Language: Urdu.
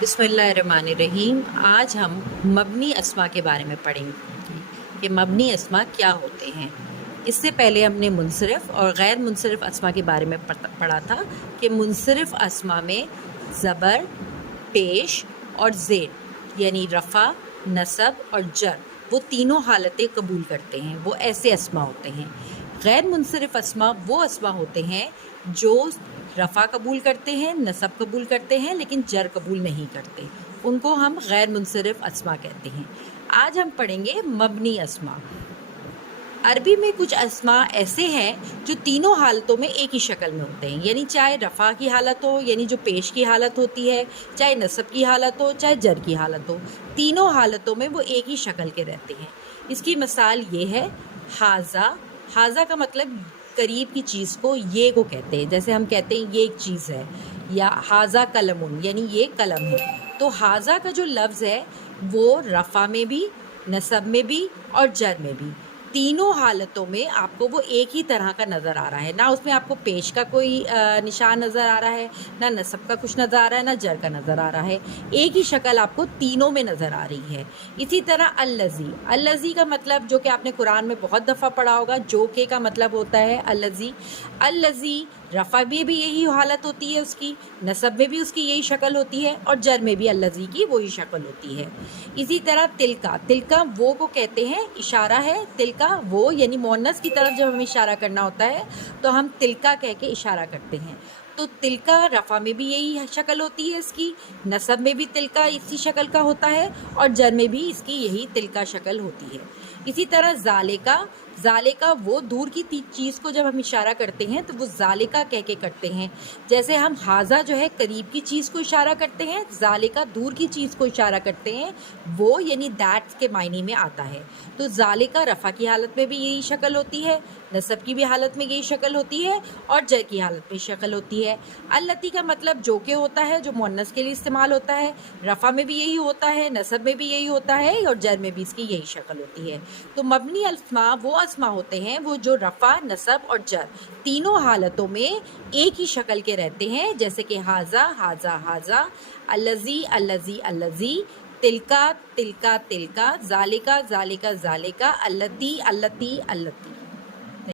بسم اللہ الرحمن الرحیم۔ آج ہم مبنی اسما کے بارے میں پڑھیں گے کہ مبنی اسما کیا ہوتے ہیں۔ اس سے پہلے ہم نے منصرف اور غیر منصرف اسما کے بارے میں پڑھا تھا کہ منصرف اسما میں زبر، پیش اور زیر یعنی رفع، نصب اور جر وہ تینوں حالتیں قبول کرتے ہیں، وہ ایسے اسما ہوتے ہیں۔ غیر منصرف اسما وہ اسما ہوتے ہیں جو رفع قبول کرتے ہیں، نصب قبول کرتے ہیں لیکن جر قبول نہیں کرتے، ان کو ہم غیر منصرف اسما کہتے ہیں۔ آج ہم پڑھیں گے مبنی اسما۔ عربی میں کچھ اسما ایسے ہیں جو تینوں حالتوں میں ایک ہی شکل میں ہوتے ہیں، یعنی چاہے رفع کی حالت ہو یعنی جو پیش کی حالت ہوتی ہے، چاہے نصب کی حالت ہو، چاہے جر کی حالت ہو، تینوں حالتوں میں وہ ایک ہی شکل کے رہتے ہیں۔ اس کی مثال یہ ہے حاذا۔ حاذا کا مطلب قریب کی چیز کو یہ کو کہتے ہیں، جیسے ہم کہتے ہیں یہ ایک چیز ہے، یا حاذا قلم یعنی یہ قلم ہے۔ تو حاذا کا جو لفظ ہے وہ رفع میں بھی، نصب میں بھی اور جر میں بھی، تینوں حالتوں میں آپ کو وہ ایک ہی طرح کا نظر آ رہا ہے، نہ اس میں آپ کو پیش کا کوئی نشان نظر آ رہا ہے، نہ نصب کا کچھ نظر آ رہا ہے، نہ جر کا نظر آ رہا ہے، ایک ہی شکل آپ کو تینوں میں نظر آ رہی ہے۔ اسی طرح الذی۔ الذی کا مطلب جو کہ آپ نے قرآن میں بہت دفعہ پڑھا ہوگا، جو کہ کا مطلب ہوتا ہے الذی۔ الذی رفع میں بھی یہی حالت ہوتی ہے اس کی، نصب میں بھی اس کی یہی شکل ہوتی ہے اور جر میں بھی الذی کی وہی شکل ہوتی ہے۔ اسی طرح تلکا۔ تلکا وہ کو کہتے ہیں، اشارہ ہے تلکا وہ، یعنی مؤنث کی طرف جب ہمیں اشارہ کرنا ہوتا ہے تو ہم تلکا کہہ کے اشارہ کرتے ہیں۔ تو تلکا رفع میں بھی یہی شکل ہوتی ہے اس کی، نصب میں بھی تلکا اسی شکل کا ہوتا ہے اور جر میں بھی اس کی یہی تلکا شکل ہوتی ہے۔ اسی طرح ذالکا۔ ذالکا وہ دور کی چیز کو جب ہم اشارہ کرتے ہیں تو وہ ذالکا کہہ کے کرتے ہیں، جیسے ہم حاذا جو ہے قریب کی چیز کو اشارہ کرتے ہیں، ذالکا دور کی چیز کو اشارہ کرتے ہیں، وہ یعنی دیٹ کے معنی میں آتا ہے۔ تو ذالکا رفع کی حالت میں بھی یہی شکل ہوتی ہے، نصب کی بھی حالت میں یہی شکل ہوتی ہے اور جر کی حالت میں شکل ہوتی ہے۔ اللتی کا مطلب جو کہ ہوتا ہے، جو مؤنث کے لیے استعمال ہوتا ہے، رفع میں بھی یہی ہوتا ہے، نصب میں بھی یہی ہوتا ہے اور جر میں بھی اس کی یہی شکل ہوتی ہے۔ تو مبنی اسما وہ اسما ہوتے ہیں وہ جو رفع، نصب اور جر تینوں حالتوں میں ایک ہی شکل کے رہتے ہیں، جیسے کہ حاذا، حاذا، حاذا، الذی، الذی، الذی، تلکا، تلکا، تلکا، ذالکا، ذالکا، ذالکا، اللتی، اللتی، اللتی۔